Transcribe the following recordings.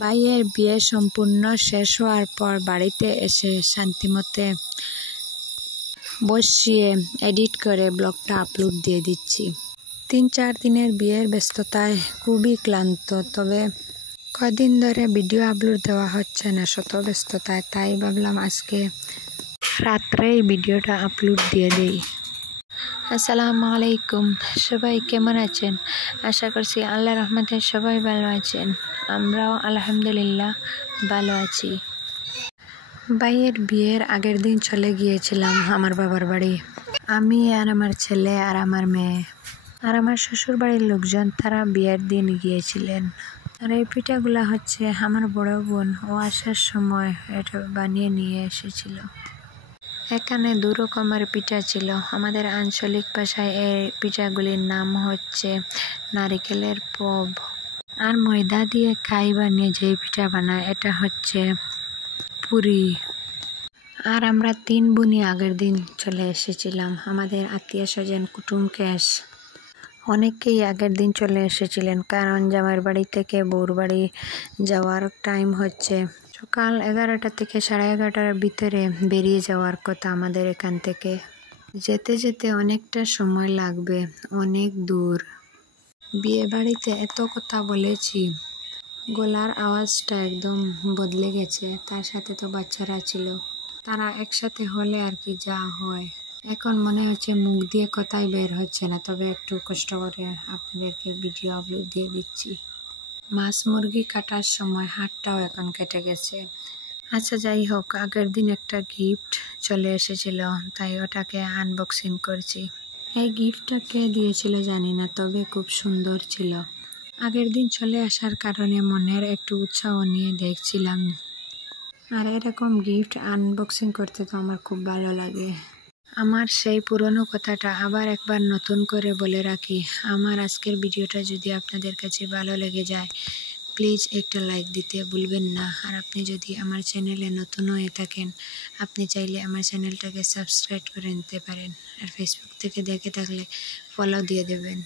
ভাইয়ের বিয়ে সম্পূর্ণ শেষ হওয়ার পর বাড়িতে এসে শান্তিমতে বসিয়ে এডিট করে ব্লগটা আপলোড দিয়ে দিচ্ছি। 3-4 দিনের বিয়ের ব্যস্ততায় খুবই ক্লান্ত, তবে কদিন ধরে ভিডিও আপলোড দেওয়া হচ্ছে না শত ব্যস্ততায়, তাই ভাবলাম আজকে রাত্রেই ভিডিওটা আপলোড দিয়ে দিই। আসসালামু আলাইকুম, সবাই কেমন আছেন? আশা করছি আল্লাহর রহমতে সবাই ভালো আছেন। আমরাও আলহামদুলিল্লাহ ভালো আছি। ভাইয়ের বিয়ের আগের দিন চলে গিয়েছিলাম আমার বাবার বাড়ি। আমি আর আমার ছেলে আর আমার মেয়ে আর আমার শ্বশুর বাড়ির লোকজন, তারা বিয়ের দিন গিয়েছিলেন। আর এই পিঠাগুলা হচ্ছে আমার বড় বোন, ও আসার সময় এটা বানিয়ে নিয়ে এসেছিল। এখানে 2 রকমের পিঠা ছিল। আমাদের আঞ্চলিক ভাষায় এই পিঠাগুলির নাম হচ্ছে নারিকেলের পব। আর ময়দা দিয়ে কাই বানিয়ে যেই পিঠা বানায় এটা হচ্ছে পুরি। আর আমরা 3 বোনই আগের দিন চলে এসেছিলাম। আমাদের আত্মীয় স্বজন কুটুম কেশ অনেকেই আগের দিন চলে এসেছিলেন, কারণ জামাইয়ের বাড়ি থেকে বউর বাড়ি যাওয়ার টাইম হচ্ছে সকাল 11টা থেকে 11:30টার ভিতরে বেরিয়ে যাওয়ার কথা আমাদের এখান থেকে। যেতে যেতে অনেকটা সময় লাগবে, অনেক দূর। বিয়ে বাড়িতে এত কথা বলেছি, গলার আওয়াজটা একদম বদলে গেছে। তার সাথে তো বাচ্চারা ছিল, তারা একসাথে হলে আর কি যা হয়। এখন মনে হচ্ছে মুখ দিয়ে কথাই বের হচ্ছে না, তবে একটু কষ্ট করে আপনাদেরকে ভিডিও আপলোড দিয়ে দিচ্ছি। মাছ মুরগি কাটার সময় হাতটাও এখন কেটে গেছে। আচ্ছা, যাই হোক, আগের দিন একটা গিফট চলে এসেছিল, তাই ওটাকে আনবক্সিং করছি। এই গিফটটা কে দিয়েছিল জানি না, তবে খুব সুন্দর ছিল। আগের দিন চলে আসার কারণে মনের একটু উৎসাহ নিয়ে দেখছিলাম। আর এরকম গিফট আনবক্সিং করতে তো আমার খুব ভালো লাগে। আমার সেই পুরনো কথাটা আবার একবার নতুন করে বলে রাখি, আমার আজকের ভিডিওটা যদি আপনাদের কাছে ভালো লেগে যায়, প্লিজ একটা লাইক দিতে ভুলবেন না। আর আপনি যদি আমার চ্যানেলে নতুন হয়ে থাকেন, আপনি চাইলে আমার চ্যানেলটাকে সাবস্ক্রাইব করে নিতে পারেন। আর ফেসবুক থেকে দেখে থাকলে ফলো দিয়ে দেবেন।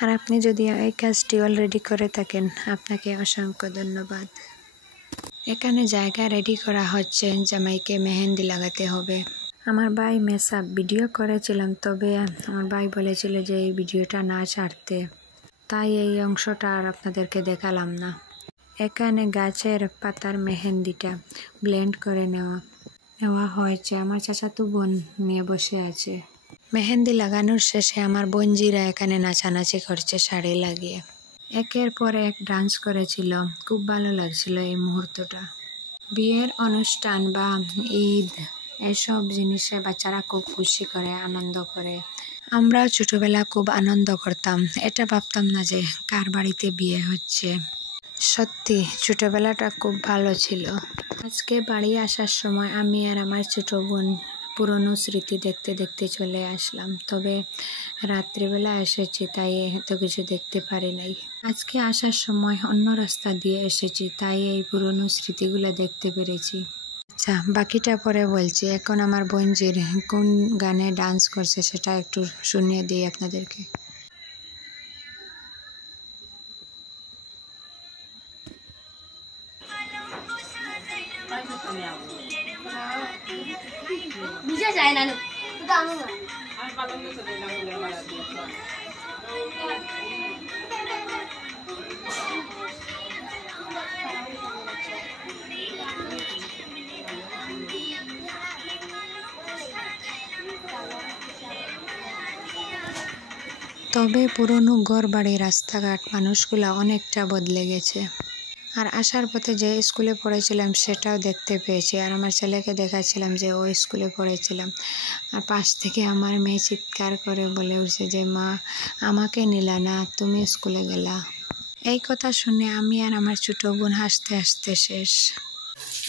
আর আপনি যদি এই কাজটি অলরেডি করে থাকেন, আপনাকে অসংখ্য ধন্যবাদ। এখানে জায়গা রেডি করা হচ্ছে, জামাইকে মেহেন্দি লাগাতে হবে। আমার ভাই মেসাব ভিডিও করেছিলাম, তবে আমার ভাই বলেছিল যে এই ভিডিওটা না ছাড়তে, তাই এই অংশটা আর আপনাদেরকে দেখালাম না। এখানে গাছের পাতার মেহেন্দিটা ব্লেন্ড করে নেওয়া হয়েছে। আমার চাচাতো বোন নিয়ে বসে আছে। মেহেন্দি লাগানোর শেষে আমার বোনজিরা এখানে নাচানাচি করছে শাড়ি লাগিয়ে। একের পর এক ডান্স করেছিল, খুব ভালো লাগছিল এই মুহূর্তটা। বিয়ের অনুষ্ঠান বা ঈদ এসব জিনিসে বাচ্চারা খুব খুশি করে, আনন্দ করে। আমরা ছোটবেলা খুব আনন্দ করতাম, এটা ভাবতাম না যে কার বাড়িতে বিয়ে হচ্ছে। সত্যি ছোটবেলাটা খুব ভালো ছিল। আজকে বাড়ি আসার সময় আমি আর আমার ছোট বোন পুরনো স্মৃতি দেখতে দেখতে চলে আসলাম, তবে রাত্রিবেলা এসেছি তাই এত কিছু দেখতে পারি নাই। আজকে আসার সময় অন্য রাস্তা দিয়ে এসেছি, তাই এই পুরনো স্মৃতিগুলো দেখতে পেরেছি। আচ্ছা, বাকিটা পরে বলছি। এখন আমার বোনজির কোন গানে ডান্স করছে সেটা একটু শুনিয়ে দিই আপনাদেরকে। তবে পুরনো ঘর বাড়ি, রাস্তাঘাট, মানুষগুলা অনেকটা বদলে গেছে। আর আসার পথে যে স্কুলে পড়েছিলাম সেটাও দেখতে পেয়েছি। আর আমার ছেলেকে দেখাচ্ছিলাম যে ওই স্কুলে পড়েছিলাম। আর পাশ থেকে আমার মেয়ে চিৎকার করে বলে উঠছে যে, মা, আমাকে নিলা না, তুমি স্কুলে গেলা। এই কথা শুনে আমি আর আমার ছোট বোন হাসতে হাসতে শেষ।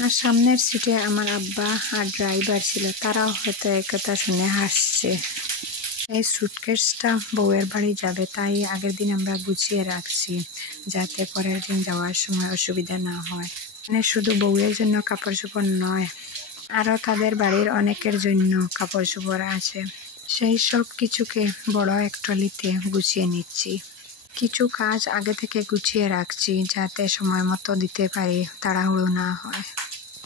আর সামনের সিটে আমার আব্বা আর ড্রাইভার ছিল, তারাও হয়তো এই কথা শুনে হাসছে। এই সুটকেসটা বউয়ের বাড়ি যাবে, তাই আগের দিন আমরা গুছিয়ে রাখছি, যাতে পরের দিন যাওয়ার সময় অসুবিধা না হয়। মানে শুধু বউয়ের জন্য কাপড় চোপড় নয়, আরও তাদের বাড়ির অনেকের জন্য কাপড় চোপড় আছে। সেই সব কিছুকে বড় এক ট্রলিতে গুছিয়ে নিচ্ছি। কিছু কাজ আগে থেকে গুছিয়ে রাখছি যাতে সময় মতো দিতে পারি, তাড়াহুড়ো না হয়।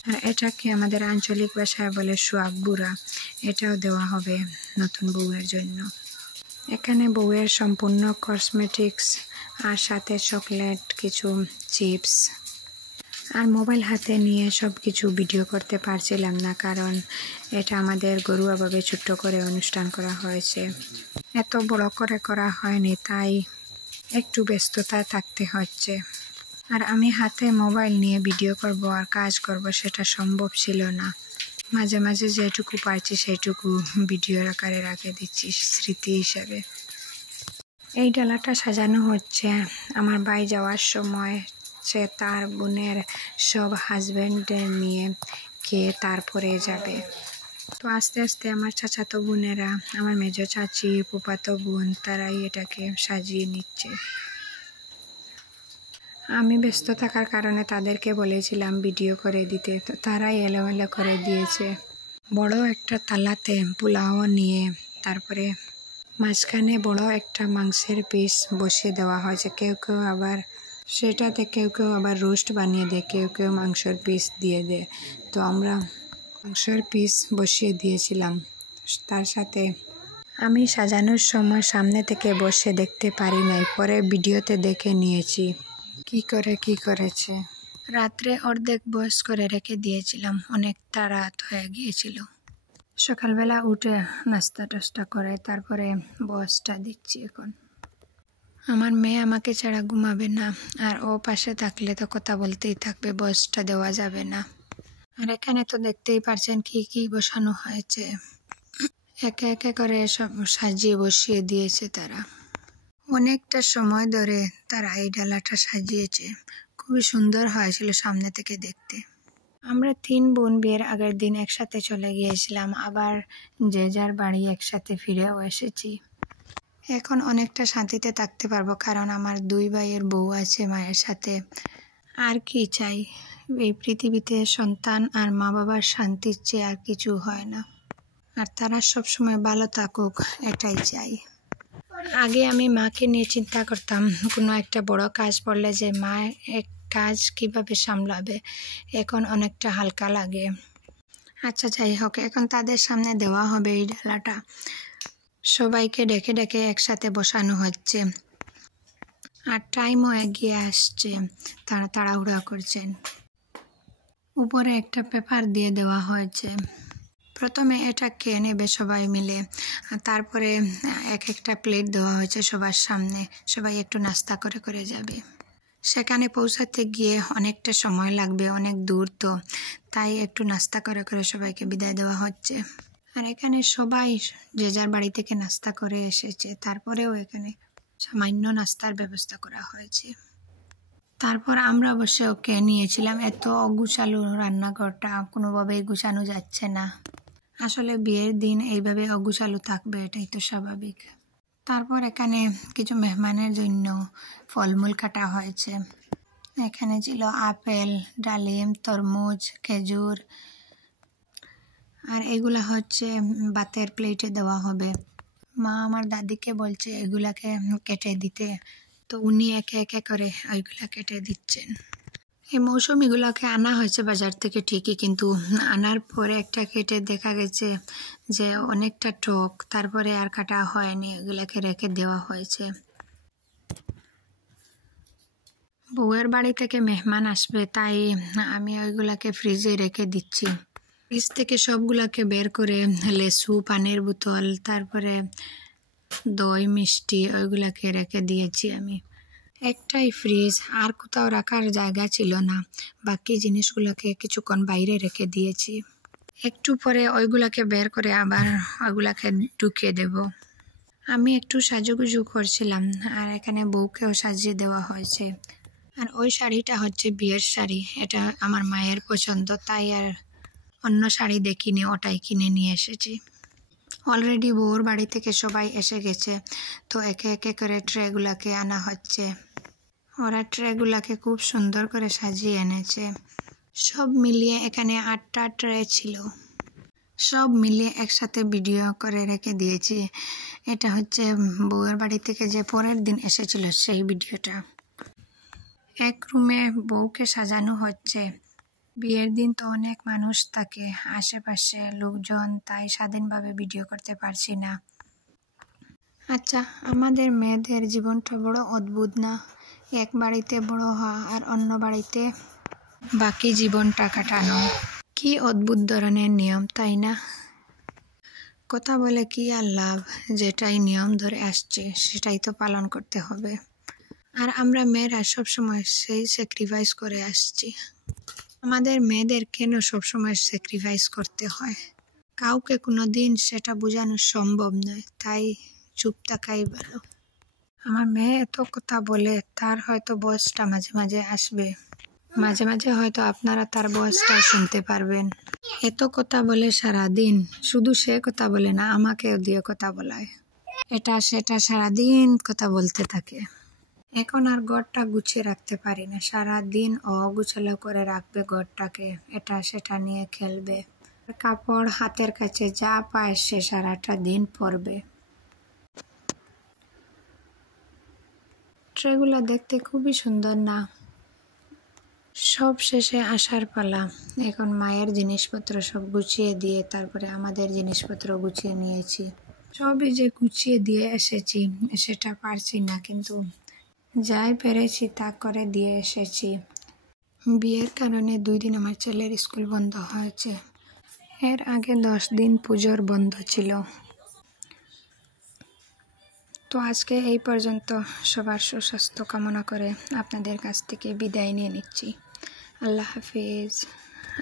আর এটাকে আমাদের আঞ্চলিক ভাষায় বলে সোয়াগ বুড়া, এটাও দেওয়া হবে নতুন বউয়ের জন্য। এখানে বউয়ের সম্পূর্ণ কসমেটিক্স আর সাথে চকলেট, কিছু চিপস আর মোবাইল হাতে নিয়ে সব কিছু ভিডিও করতে পারছিলাম না, কারণ এটা আমাদের ঘরোয়াভাবে ছোট্ট করে অনুষ্ঠান করা হয়েছে, এত বড় করে করা হয়নি, তাই একটু ব্যস্ততায় থাকতে হচ্ছে। আর আমি হাতে মোবাইল নিয়ে ভিডিও করব আর কাজ করব সেটা সম্ভব ছিল না। মাঝে মাঝে যেটুকু পারছি সেইটুকু ভিডিওর আকারে রেখে দিচ্ছি স্মৃতি হিসাবে। এই ডালাটা সাজানো হচ্ছে আমার ভাই যাওয়ার সময় সে তার বোনের সব হাজব্যান্ডদের নিয়ে খেয়ে তারপরে যাবে। তো আস্তে আস্তে আমার চাচাতো বোনেরা, আমার মেজো চাচি, ফুফাতো বোন, তারাই এটাকে সাজিয়ে নিচ্ছে। আমি ব্যস্ত থাকার কারণে তাদেরকে বলেছিলাম ভিডিও করে দিতে, তো তারাই এলোমেলো করে দিয়েছে। বড় একটা থালাতে পোলাও নিয়ে তারপরে মাঝখানে বড় একটা মাংসের পিস বসিয়ে দেওয়া হয়েছে। কেউ কেউ আবার সেটাতে রোস্ট বানিয়ে দেয়, কেউ কেউ মাংসের পিস দিয়ে দেয়। তো আমরা মাংসের পিস বসিয়ে দিয়েছিলাম। তার সাথে আমি সাজানোর সময় সামনে থেকে বসে দেখতে পারি নাই, পরে ভিডিওতে দেখে নিয়েছি কি করেছে। রাত্রে অর্ধেক বয়স করে রেখে দিয়েছিলাম, অনেকটা রাত হয়ে গিয়েছিল। সকালবেলা উঠে নাস্তা টাস্তা করে তারপরে বয়সটা দিচ্ছি। এখন আমার মেয়ে আমাকে ছাড়া ঘুমাবে না, আর ও পাশে থাকলে তো কথা বলতেই থাকবে, বয়সটা দেওয়া যাবে না। আর এখানে তো দেখতেই পারছেন কি বসানো হয়েছে, একে একে করে সব সাজিয়ে বসিয়ে দিয়েছে তারা। অনেকটা সময় ধরে তারা এই ডালাটা সাজিয়েছে, খুবই সুন্দর হয়েছিল সামনে থেকে দেখতে। আমরা 3 বোন বিয়ের আগের দিন একসাথে চলে গিয়েছিলাম, আবার যে যার বাড়ি একসাথে ফিরেও এসেছি। এখন অনেকটা শান্তিতে থাকতে পারবো, কারণ আমার 2 ভাইয়ের বউ আছে মায়ের সাথে। আর কি চাই, এই পৃথিবীতে সন্তান আর মা বাবার শান্তির চেয়ে আর কিছু হয় না। আর তারা সবসময় ভালো থাকুক, এটাই চাই। আগে আমি মাকে নিয়ে চিন্তা করতাম, কোনো একটা বড় কাজ পড়লে যে মা এক কাজ কিভাবে সামলাবে। এখন অনেকটা হালকা লাগে। আচ্ছা যাই হোক, এখন তাদের সামনে দেওয়া হবে এই ডালাটা। সবাইকে ডেকে ডেকে একসাথে বসানো হচ্ছে, আর টাইমও এগিয়ে আসছে, তারা তাড়াহুড়া করছেন। উপরে একটা পেপার দিয়ে দেওয়া হয়েছে। প্রথমে এটা খেয়ে নেবে সবাই মিলে, আর তারপরে এক একটা প্লেট দেওয়া হয়েছে সবার সামনে, সবাই একটু নাস্তা করে করে যাবে। সেখানে পৌঁছাতে গিয়ে অনেকটা সময় লাগবে, অনেক দূর, তো তাই একটু নাস্তা করে করে সবাইকে বিদায় দেওয়া হচ্ছে। আর এখানে সবাই যে যার বাড়ি থেকে নাস্তা করে এসেছে, তারপরেও এখানে সামান্য নাস্তার ব্যবস্থা করা হয়েছে। তারপর আমরা বসে ওকে নিয়েছিলাম। এত অগুছালো রান্নাঘরটা, কোনোভাবেই গুছানো যাচ্ছে না। আসলে বিয়ের দিন এইভাবে অগুছালো থাকবে, এটাই তো স্বাভাবিক। তারপর এখানে কিছু মেহমানের জন্য ফলমূল কাটা হয়েছে। এখানে ছিল আপেল, ডালিম, তরমুজ, খেজুর, আর এগুলা হচ্ছে ভাতের প্লেটে দেওয়া হবে। মা আমার দাদিকে বলছে এগুলাকে কেটে দিতে, তো উনি একে একে করে ওইগুলা কেটে দিচ্ছেন। এই মৌসুমিগুলোকে আনা হয়েছে বাজার থেকে ঠিকই, কিন্তু আনার পরে একটা কেটে দেখা গেছে যে অনেকটা টক, তারপরে আর কাটা হয়নি, এগুলাকে রেখে দেওয়া হয়েছে। বউয়ের বাড়ি থেকে মেহমান আসবে, তাই আমি ওইগুলাকে ফ্রিজে রেখে দিচ্ছি। ফ্রিজ থেকে সবগুলাকে বের করে লেসু, পানির বোতল, তারপরে দই, মিষ্টি, ওইগুলাকে রেখে দিয়েছি আমি। একটাই ফ্রিজ, আর কোথাও রাখার জায়গা ছিল না, বাকি জিনিসগুলোকে কিছুক্ষণ বাইরে রেখে দিয়েছি। একটু পরে ওইগুলাকে বের করে আবার ওইগুলাকে ঢুকিয়ে দেব। আমি একটু সাজুগুজু করছিলাম, আর এখানে বউকেও সাজিয়ে দেওয়া হয়েছে। আর ওই শাড়িটা হচ্ছে বিয়ের শাড়ি, এটা আমার মায়ের পছন্দ, তাই আর অন্য শাড়ি দেখিনি, ওটাই কিনে নিয়ে এসেছি। অলরেডি বউর বাড়ি থেকে সবাই এসে গেছে, তো একে একে করে ট্রেগুলাকে আনা হচ্ছে। ওরা ট্রেগুলাকে খুব সুন্দর করে সাজিয়ে এনেছে। সব মিলিয়ে এখানে 8টা ট্রে ছিল। সব মিলে একসাথে ভিডিও করে রেখে দিয়েছি। এটা হচ্ছে বউয়ের বাড়ি থেকে যে পরের দিন এসেছিল সেই ভিডিওটা। এক রুমে বউকে সাজানো হচ্ছে। বিয়ের দিন তো অনেক মানুষ থাকে আশেপাশে লোকজন, তাই স্বাধীনভাবে ভিডিও করতে পারছি না। আচ্ছা, আমাদের মেয়েদের জীবনটা বড় অদ্ভুত না? এক বাড়িতে বড় হওয়া আর অন্য বাড়িতে বাকি জীবনটা কাটানো। কি অদ্ভুত ধরনের নিয়ম, তাই না? কথা বলে কি আর লাভ? যেটাই নিয়ম ধরে আসছে সেটাই তো পালন করতে হবে। আর আমরা মেয়েরা সবসময় সেই স্যাক্রিফাইস করে আসছি। আমাদের মেয়েদের কেন সবসময় স্যাক্রিফাইস করতে হয়? কাউকে কোনোদিন সেটা বোঝানো সম্ভব নয়, তাই চুপ থাকাই ভালো। আমার মেয়ে এত কথা বলে, তার হয়তো বয়সটা মাঝে মাঝে আসবে। মাঝে মাঝে হয়তো আপনারা তার বয়সটা শুনতে পারবেন। এত কথা বলে সারাদিন, শুধু সে কথা বলে না, আমাকেও দিয়ে কথা বলায়। এটা সেটা সারাদিন কথা বলতে থাকে। এখন আর ঘরটা গুছিয়ে রাখতে পারি না। সারাদিন অগুছালো করে রাখবে ঘরটাকে, এটা সেটা নিয়ে খেলবে। কাপড় হাতের কাছে যা পায় সে সারাটা দিন পরবে। ট্রেগুলো দেখতে খুবই সুন্দর না? সব শেষে আসার পালা। এখন মায়ের জিনিসপত্র সব গুছিয়ে দিয়ে তারপরে আমাদের জিনিসপত্র গুছিয়ে নিয়েছি। সবই যে গুছিয়ে দিয়ে এসেছি সেটা পারছি না, কিন্তু যাই পেরেছি তা করে দিয়ে এসেছি। বিয়ের কারণে 2 দিন আমার ছেলের স্কুল বন্ধ হয়েছে। এর আগে 10 দিন পুজোর বন্ধ ছিল। তো আজকে এই পর্যন্ত। সবার সুস্বাস্থ্য কামনা করে আপনাদের কাছ থেকে বিদায় নিয়ে নিচ্ছি। আল্লাহ হাফিজ।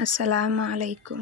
আসসালামু আলাইকুম।